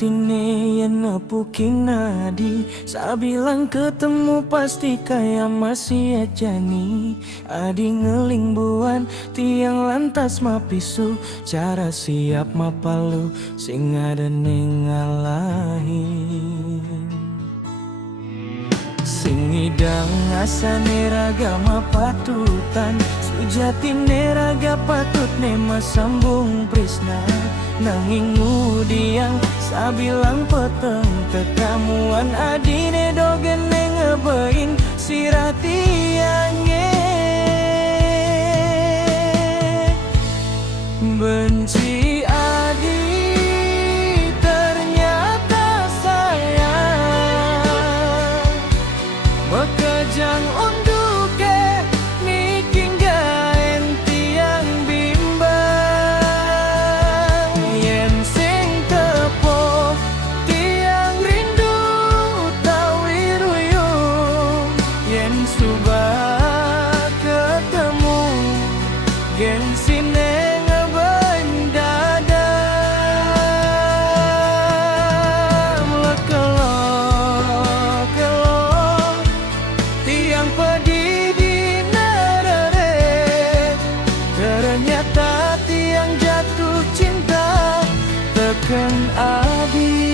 Sejatine yang nepukin nadi Sabilang ketemu pasti kaya masih ajani Adi ngelingbuan tiang lantas mapisu Cara siap mapalu sing ada ngalahin Sing idang asane raga mapatutan Sejatine raga patut nema sambung prisna Nanging ngudiang sabilang peteng Kekamuan adine dogen ngebein siratiange Benci adi ternyata sayang Bekejang unduke niking gaen tiang bimbang Yen sing tepo tiang rindu utawi ruyung Yen subah ketemu gensine ngebein dadam Lekelo-kelo tiang pedih di nerere Ternyata tiang jatuh cinta teken adi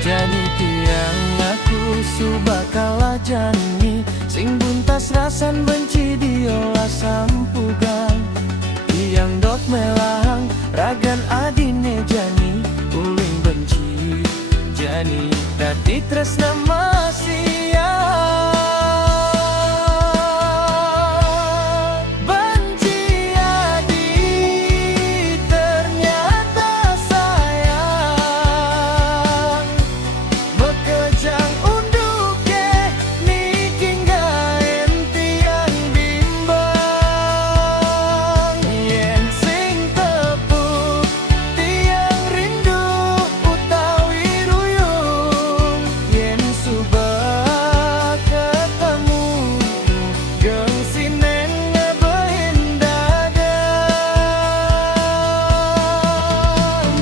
Jani tiang aku subakalah jani Sing buntas rasan benci diolah sampugan Tiang dot melang ragan adine jani Uling benci jani dadi tresna masih Benci adi ternyata sayang Bekejang unduke niking gaen tiang bimbang Yen sing tepu tiang rindu utawi ruyung Yen subah ketemu gengsine ngebein dadam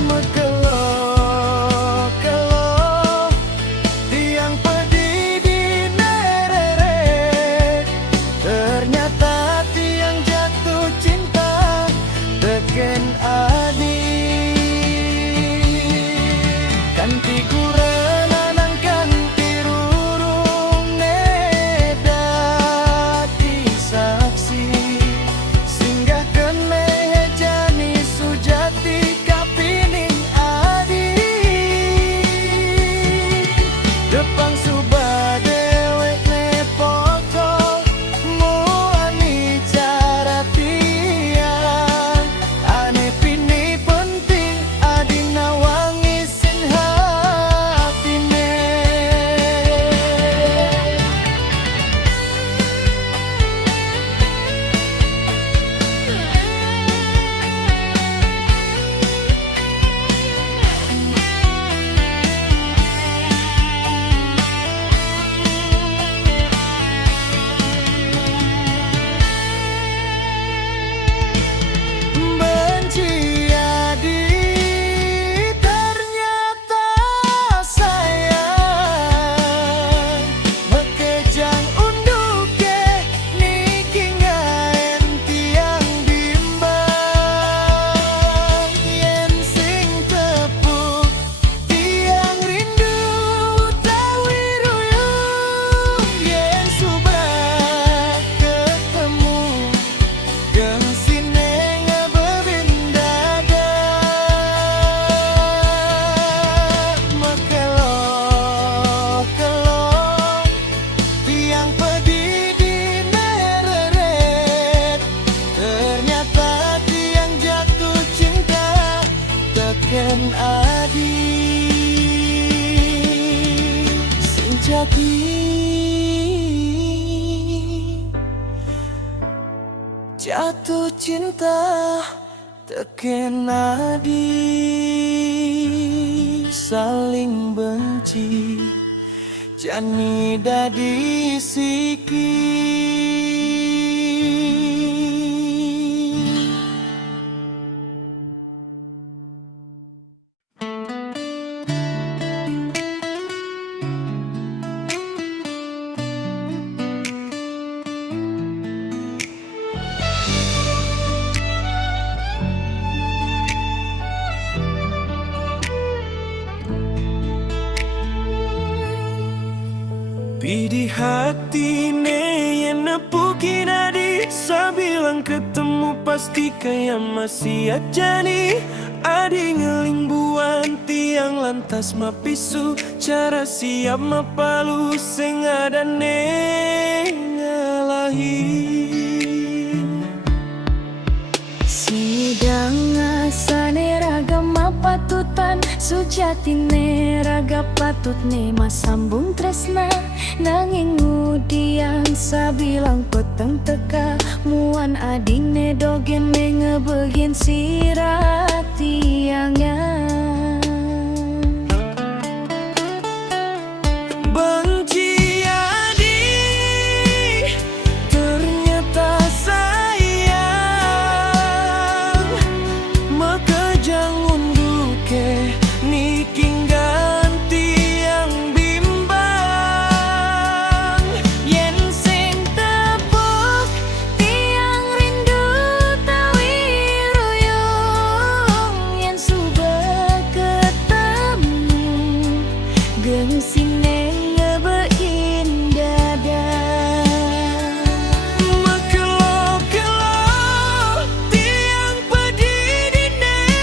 Mekelo-kelo tiang pedih di nerere Ternyata tiang jatuh cinta teken adi Kanti kurenan kanti rurung nedati saksi Singgah kene jani sujati kapining adi Depang subah dewek ne pokok muani cara tiang Ane pini penting adi nawangisin hatine Benci adi ternyata sayang Bekejang unduke niking gaen tiang bimbang Yen sing tepu tiang rindu utawi ruyung Yen subah ketemu gengsine ngebein dadam Mekelo-kelo tiang pedih di nereret Ternyata tiang jatuh cinta teken adi Sing jati jatuh cinta teken adi saling benci jani dadi siki. Pidi hati ne yang nepukin adi sabilang ketemu pasti kayak masih aja nih. Adi ngelingbuan tiang lantas mapisu cara siap mapalu sing ada ne ngalahi. Sidang asane raga mapatutan sujatine raga patutne masambung tresna nanging ngudian sabilang peteng teka muan adine dogene ngebegin sirat tiangnya. Benci adi ternyata sayang maka jangan duke niking ganti yang bimbang Yen sing tepuk tiang rindu tawi ruyung yen suba ketemu gengsine ngebein dada. Makelo-kelo tiang padi di nereret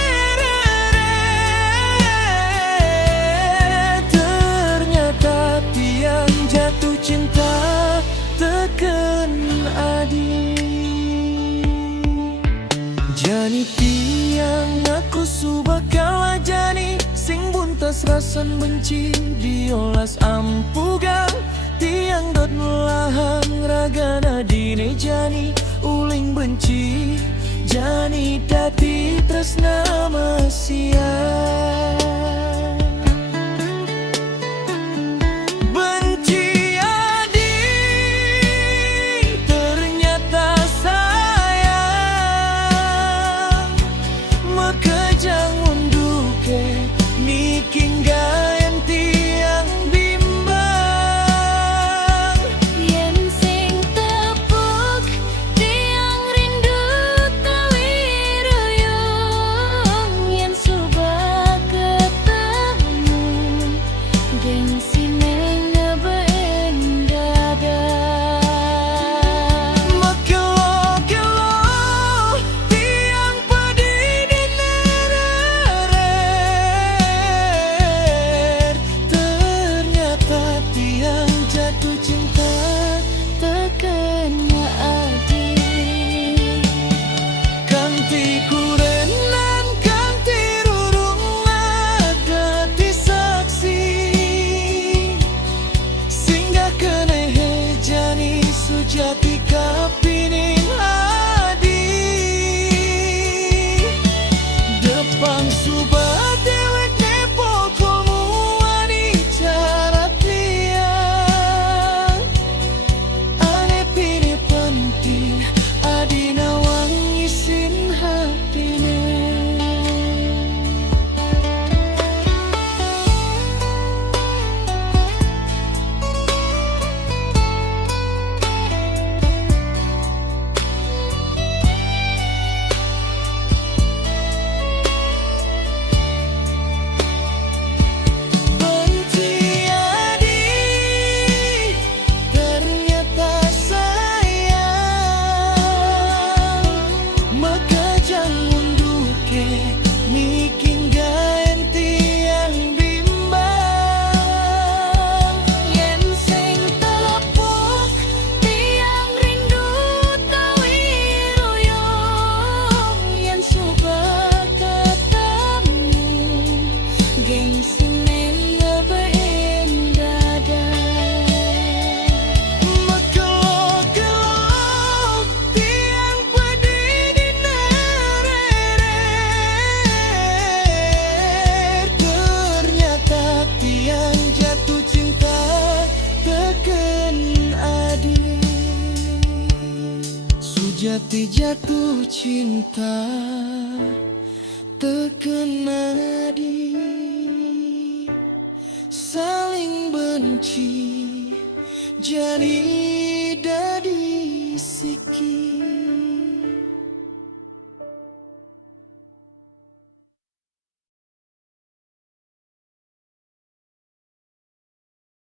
ternyata tiang jatuh cinta teken adi. Jani tiang aku subakala jani sing buntas rasan benci diolas ampugang tiang dot melahan ragana dine jani uling benci jani dati tresna masia. Benci adi ternyata sayang maka jangan duke niking ganti yang bimbang Yen sing tepuk tiang rindu tawi ruyung yen suba hati jatuh cinta terkena di saling benci jadi